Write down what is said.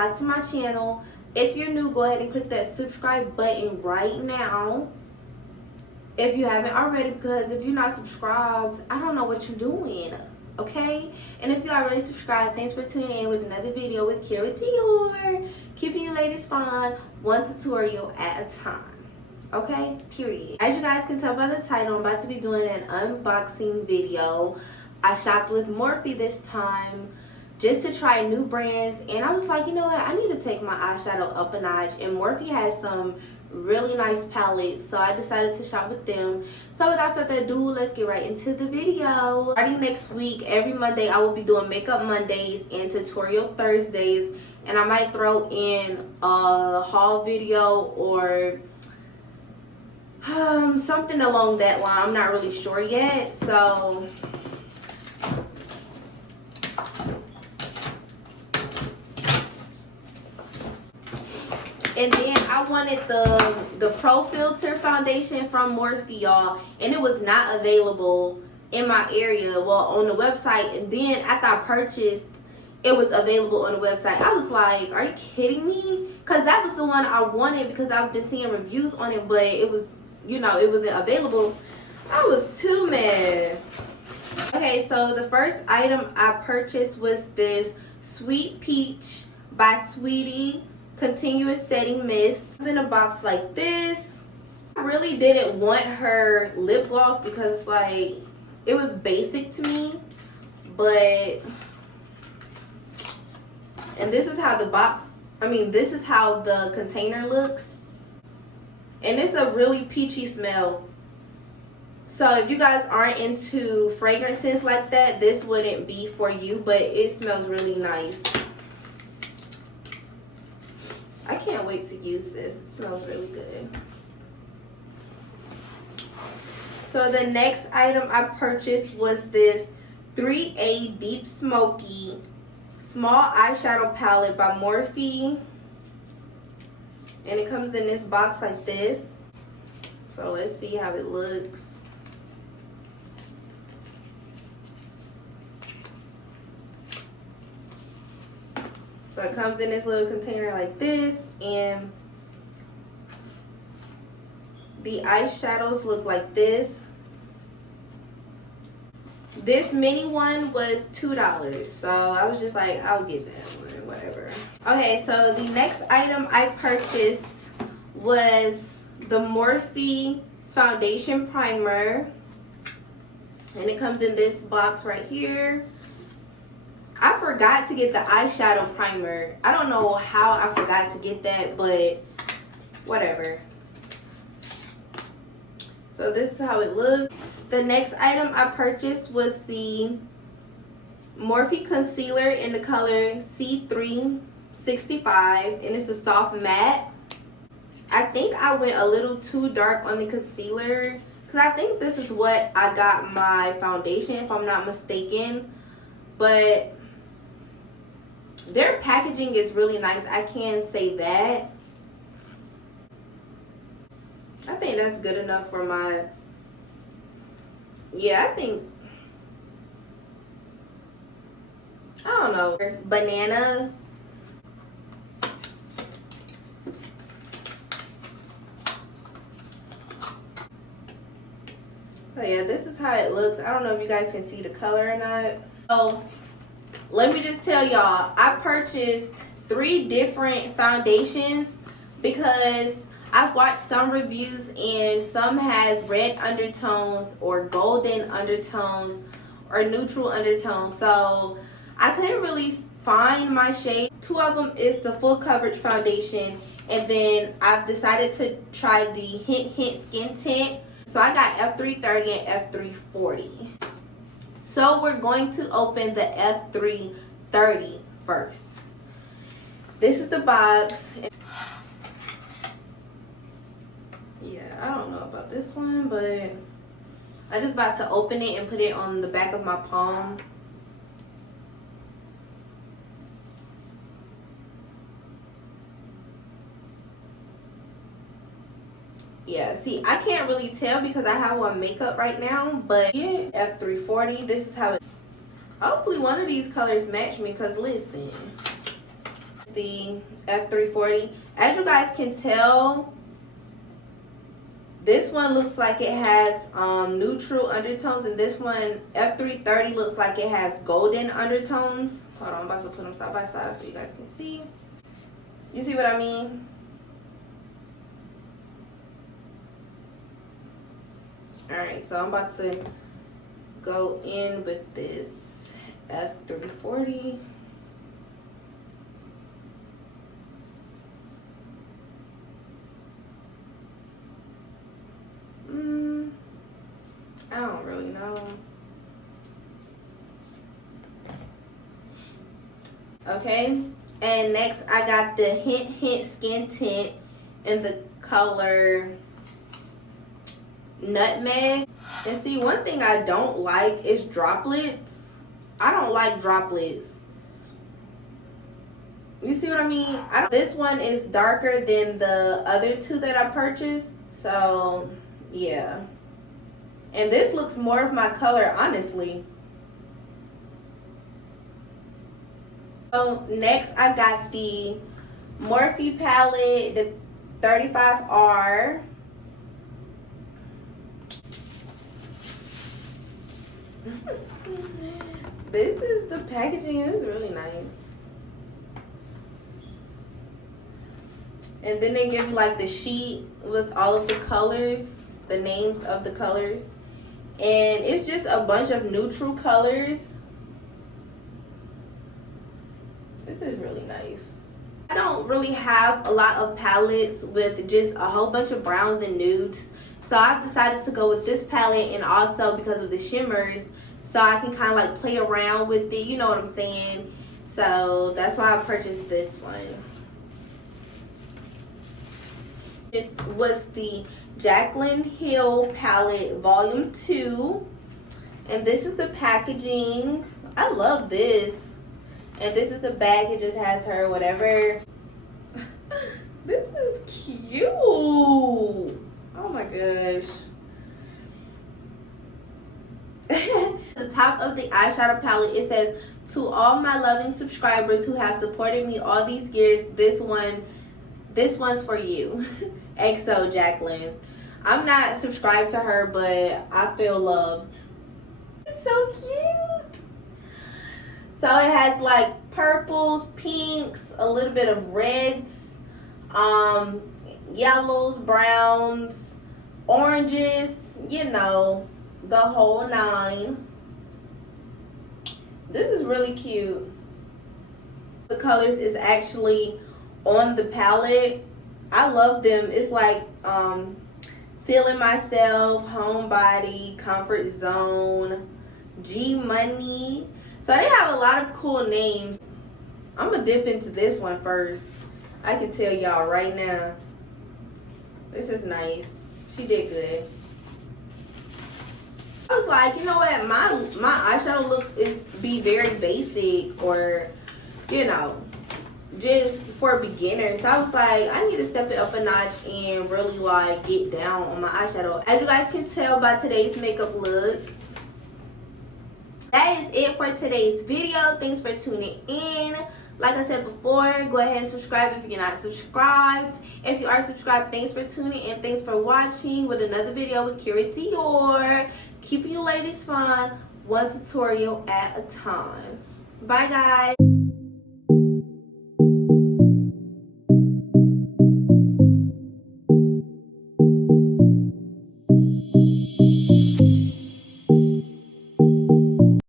back to my channel. If you're new, go ahead and click that subscribe button right now if you haven't already, because if you're not subscribed, I don't know what you're doing, okay? And if you already subscribed, thanks for tuning in with another video with Kera Dior, keeping you ladies fun, one tutorial at a time. Okay, period. As you guys can tell by the title, I'm about to be doing an unboxing video. I shopped with Morphe this time just to try new brands, and I was like, you know what, I need to take my eyeshadow up a notch, and Morphe has some really nice palettes, so I decided to shop with them. So without further ado, let's get right into the video. Starting next week, every Monday I will be doing makeup Mondays and tutorial Thursdays, and I might throw in a haul video or something along that line. I'm not really sure yet. So and then I wanted the Pro Filter foundation from Morphe, y'all, and it was not available in my area, well, on the website. And then after I purchased, it was available on the website. I was like, are you kidding me? Because that was the one I wanted, because I've been seeing reviews on it, but it was, you know, it wasn't available. I was too mad. Okay, so the first item I purchased was this Sweet Peach by Sweetie Continuous Setting Mist. It's in a box like this. I really didn't want her lip gloss because, like, it was basic to me, but, and this is how the box, this is how the container looks. And it's a really peachy smell. So if you guys aren't into fragrances like that, this wouldn't be for you, but it smells really nice. I can't wait to use this. It smells really good. So the next item I purchased was this 3A Deep Smoky Small Eyeshadow Palette by Morphe. And it comes in this box like this. So let's see how it looks. So it comes in this little container like this, and the eyeshadows look like this. This mini one was $2, so I was just like, I'll get that one, whatever. Okay, so the next item I purchased was the Morphe Foundation Primer, and it comes in this box right here. I forgot to get the eyeshadow primer. I don't know how I forgot to get that, but whatever. So this is how it looks. The next item I purchased was the Morphe Concealer in the color C365, and it's a soft matte. I think I went a little too dark on the concealer, because I think this is what I got my foundation, if I'm not mistaken. But their packaging is really nice, I can say that. I think that's good enough for my, yeah, I think, I don't know, banana. So yeah, this is how it looks. I don't know if you guys can see the color or not. So let me just tell y'all, I purchased 3 different foundations because I've watched some reviews and some has red undertones or golden undertones or neutral undertones. So I couldn't really find my shade. 2 of them is the full coverage foundation, and then I've decided to try the Hint Skin Tint. So I got F330 and F340. So we're going to open the F330 first. This is the box. Yeah, I don't know about this one, but I just about to open it and put it on the back of my palm. Yeah, see, I can't really tell because I have on makeup right now, but yeah, F340, this is how it, hopefully one of these colors match me, because listen, The F340. As you guys can tell, this one looks like it has neutral undertones, and this one, F330, looks like it has golden undertones. Hold on, I'm about to put them side by side so you guys can see. You see what I mean? Alright, so I'm about to go in with this F340. I don't really know. Okay, and next I got the Hint Skin Tint in the color Nutmeg. And see, one thing I don't like is droplets. I don't like droplets. You see what I mean? This one is darker than the other two that I purchased, so yeah. And this looks more of my color, honestly. So next I got the Morphe palette, the 35R. This is the packaging. It's really nice. And then they give you like the sheet with all of the colors, the names of the colors. And it's just a bunch of neutral colors. This is really nice. I don't really have a lot of palettes with just a whole bunch of browns and nudes. So I've decided to go with this palette, and also because of the shimmers, so I can kind of like play around with it. You know what I'm saying? So that's why I purchased this one. This was the Jaclyn Hill palette volume 2, and this is the packaging. I love this. And this is the bag. It just has her whatever. This is cute. Oh my gosh. The top of the eyeshadow palette, it says, "To all my loving subscribers who have supported me all these years, this one's for you." XO Jaclyn. I'm not subscribed to her, but I feel loved. It's so cute. So it has like purples, pinks, a little bit of reds, yellows, browns, oranges, you know, the whole 9. This is really cute. The colors is actually on the palette. I love them. It's like Feeling Myself, Homebody, Comfort Zone, G Money. So they have a lot of cool names. I'm gonna dip into this one first. I can tell y'all right now. This is nice. She did good. I was like, you know what, my eyeshadow looks be very basic, or you know, just for beginners. So I was like, I need to step it up a notch and really like get down on my eyeshadow. As you guys can tell by today's makeup look, that is it for today's video. Thanks for tuning in. Like I said before, go ahead and subscribe if you're not subscribed. If you are subscribed, thanks for tuning in. Thanks for watching with another video with Kera Dior. Keeping you ladies fun, one tutorial at a time. Bye guys.